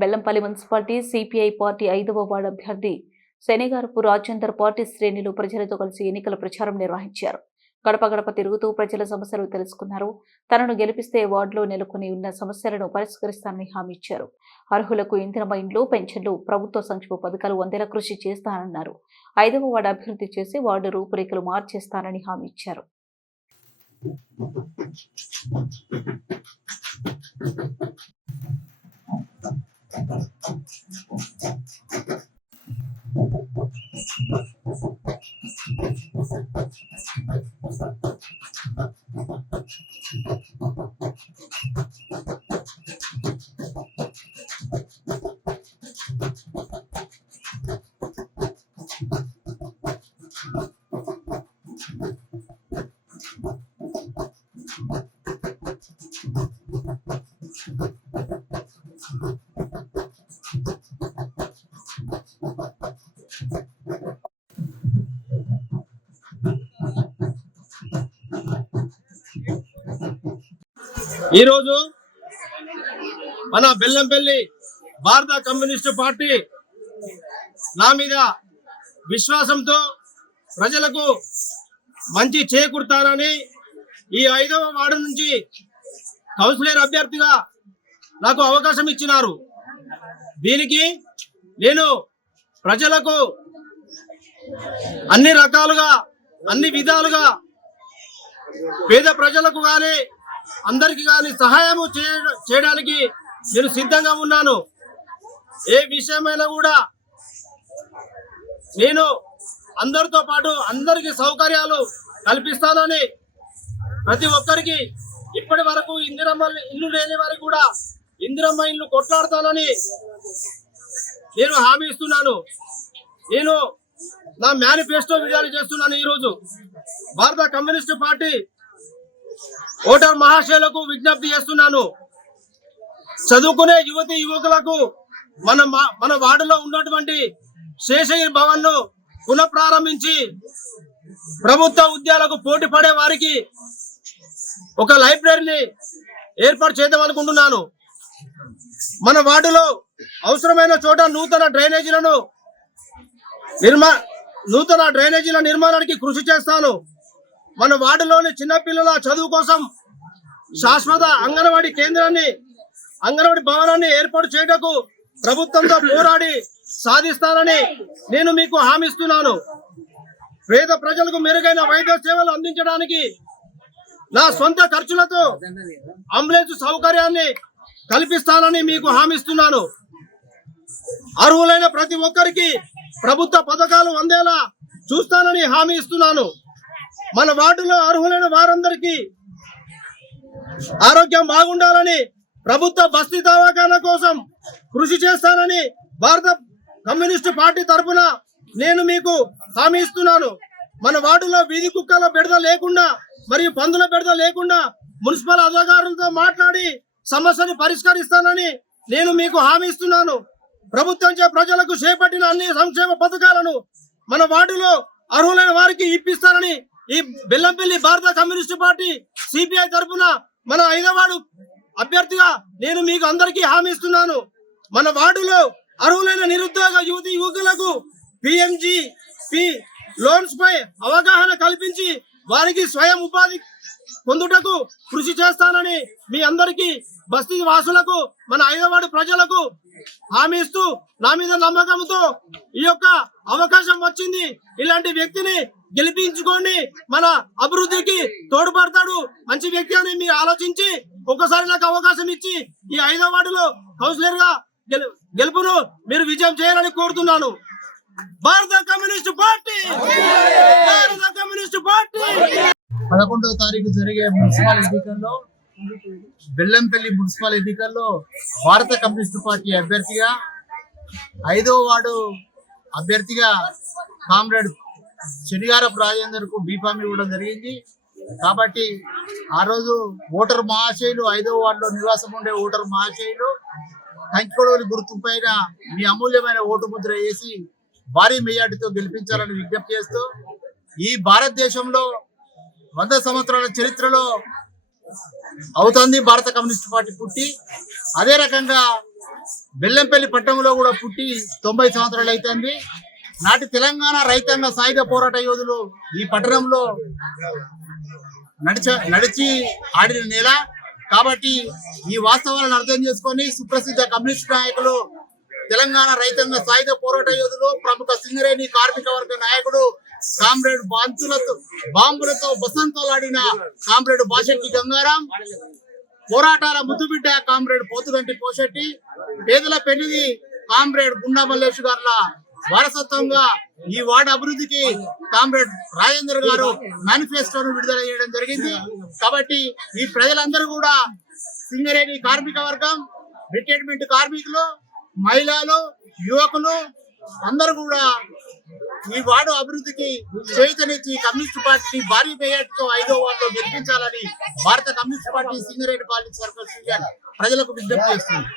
Bellampalli municipality CPI party 5వ ward అభ్యర్థి Shanigarapu Rajender party శ్రేణులు ప్రజలతో కలిసి ఎన్నికల ప్రచారం నిర్వహించారు. గడప గడప తిరుగుతూ ప్రజల సమస్యలు తెలుసుకున్నారు. తనను గెలిపిస్తే వార్డులో నెలకొని ఉన్న సమస్యలను పరిష్కరిస్తానని హామీ ఇచ్చారు. అర్హులకు ఇందిరమ్మ ఇండ్లు, పెన్షన్లు, ప్రభుత్వ సంక్షేమ పథకాలు అందేలా కృషి చేస్తానన్నారు. 5వ వార్డు అభివృద్ధి చేసి వార్డు రూపురేఖలు మార్చేస్తానని హామీ ఇచ్చారు. ఈరోజు మన బెల్లంపల్లి భారత కమ్యూనిస్టు పార్టీ నా మీద విశ్వాసంతో ప్రజలకు మంచి చేకూరుతానని ఈ 5వ వార్డు నుంచి కౌన్సిలర్ అభ్యర్థిగా నాకు అవకాశం ఇచ్చినారు. దీనికి నేను ప్రజలకు అన్ని రకాలుగా అన్ని విధాలుగా పేద ప్రజలకు కానీ అందరికి కానీ సహాయము చేయడానికి నేను సిద్ధంగా ఉన్నాను. ఏ విషయమైనా కూడా నేను అందరితో పాటు అందరికి సౌకర్యాలు కల్పిస్తానని, ప్రతి ఒక్కరికి ఇప్పటి వరకు ఇందిరమ్మ ఇల్లు లేని వారికి కూడా ఇందిరమ్మ ఇల్లు కొట్లాడతానని నేను హామీ ఇస్తున్నాను. నేను నా మేనిఫెస్టో విడుదల చేస్తున్నాను. ఈరోజు భారత కమ్యూనిస్టు పార్టీ ఓటర్ మహాశయులకు విజ్ఞప్తి చేస్తున్నాను. చదువుకునే యువతి యువకులకు మన వార్డులో ఉన్నటువంటి శేషగిరి భవన్ ను పునఃప్రారంభించి ప్రభుత్వ ఉద్యోగాలకు పోటీ పడే వారికి ఒక లైబ్రరీని ఏర్పాటు చేద్దాం అనుకుంటున్నాను. మన వార్డులో అవసరమైన చోట నూతన డ్రైనేజీల నిర్మాణానికి కృషి చేస్తాను. మన వార్డులోని చిన్నపిల్లల చదువు కోసం శాశ్వత అంగన్వాడీ కేంద్రాన్ని, అంగన్వాడీ భవనాన్ని ఏర్పాటు చేయటకు ప్రభుత్వంతో పోరాడి సాధిస్తానని నేను మీకు హామీ ఇస్తున్నాను. పేద ప్రజలకు మెరుగైన వైద్య సేవలు అందించడానికి నా సొంత ఖర్చులతో అంబులెన్స్ సౌకర్యాన్ని కల్పిస్తానని మీకు హామీ ఇస్తున్నాను. అర్హులైన ప్రతి ఒక్కరికి ప్రభుత్వ పథకాలు అందేలా చూస్తానని హామీ ఇస్తున్నాను. మన వార్డులో అర్హులైన వారందరికీ ఆరోగ్యం బాగుండాలని, ప్రభుత్వ బస్తీ దవాఖానా కోసం కృషి చేస్తానని భారత కమ్యూనిస్టు పార్టీ తరఫున నేను మీకు హామీ ఇస్తున్నాను. మన వార్డులో వీధి కుక్కల బెడద లేకుండా మరియు పందుల బెడద లేకుండా మున్సిపల్ అధికారులతో మాట్లాడి సమస్యను పరిష్కరిస్తానని నేను మీకు హామీ ఇస్తున్నాను. ప్రభుత్వంచే ప్రజలకు చేపట్టిన అన్ని సంక్షేమ పథకాలను మన వార్డులో అర్హులైన వారికి ఇప్పిస్తానని ఈ బెల్లంపల్లి భారత కమ్యూనిస్టు పార్టీ సిపిఐ తరఫున మన 5వ వార్డు అభ్యర్థిగా నేను మీకు అందరికీ హామీ ఇస్తున్నాను. మన వార్డులో అర్హులైన నిరుద్యోగ యువతి యువకులకు PMGP లోన్స్ పై అవగాహన కల్పించి వారికి స్వయం ఉపాధి పొందుటకు కృషి చేస్తానని మీ అందరికీ బస్తీ వాసులకు, మన 5వ వార్డు ప్రజలకు హామీ ఇస్తూ, నా మీద నమ్మకంతో ఈ యొక్క అవకాశం వచ్చింది. ఇలాంటి వ్యక్తిని గెలిపించుకోండి, మన అభివృద్ధికి తోడ్పడతాడు, మంచి వ్యక్తి అని మీరు ఆలోచించి ఒక్కసారి నాకు అవకాశం ఇచ్చి ఈ 5వ వార్డులో కౌన్సిలర్ గా గెలుపును మీరు విజయం చేయాలని కోరుతున్నాను. భారత కమ్యూనిస్టు పార్టీ, భారత కమ్యూనిస్టు పార్టీ. 11వ తారీఖు జరిగే మున్సిపల్ ఎన్నికల్లో, బెల్లంపల్లి మున్సిపల్ ఎన్నికల్లో భారత కమ్యూనిస్టు పార్టీ అభ్యర్థిగా 5వ వార్డు అభ్యర్థిగా కామ్రేడ్ శనిగారపు రాజేందర్ కు బీఫామ్ ఇవ్వడం జరిగింది. కాబట్టి ఆ రోజు ఓటర్ మహాశయులు, 5వ వార్డులో నివాసం ఉండే ఓటర్ మహాశయులు కంచుకోడవలి గుర్తు పైన మీ అమూల్యమైన ఓటు ముద్ర వేసి భారీ మెజార్టీతో గెలిపించాలని విజ్ఞప్తి చేస్తూ, ఈ భారతదేశంలో 100 సంవత్సరాల చరిత్రలో అవుతుంది భారత కమ్యూనిస్ట్ పార్టీ పుట్టి. అదే రకంగా బెల్లంపల్లి పట్టణంలో కూడా పుట్టి 90 సంవత్సరాలు అవుతుంది. నాటి తెలంగాణ రైతాంగ సాయుధ పోరాట యోధులు ఈ పట్టణంలో నడిచి ఆడిన నేల కాబట్టి ఈ వాస్తవాలను అర్థం చేసుకొని సుప్రసిద్ధ కమ్యూనిస్ట్ నాయకులు, తెలంగాణ రైతాంగ సాయుధ పోరాట యోధులు, ప్రముఖ సింగరేణి కార్మిక వర్గ నాయకుడు కామ్రేడ్ బాంబులతో బసంతలాడిన కామ్రేడ్ బాషెట్టి గంగారాం, పోరాటాల ముద్దుబిడ్డ కామ్రేడ్ పోతుగంటి పోషెట్టి, పేదల పెన్నిది కామ్రేడ్ గుండా మల్లేష్ గారుల వారసత్వంగా ఈ వార్డు అభివృద్ధికి కామ్రేడ్ రాజేందర్ గారు మేనిఫెస్టోను విడుదల చేయడం జరిగింది. కాబట్టి ఈ ప్రజలందరూ కూడా సింగరేణి కార్మిక వర్గం, రిటైర్మెంట్ కార్మికులు, మహిళలు, యువకులు అందరూ కూడా ఈ వార్డు అభివృద్ధికి చేతనిచ్చి కమ్యూనిస్ట్ పార్టీని భారీ మెజార్టీతో 5వ వార్డులో గెలిపించాలని భారత communist party Singareni colony circle ప్రజలకు విజ్ఞప్తి చేస్తుంది.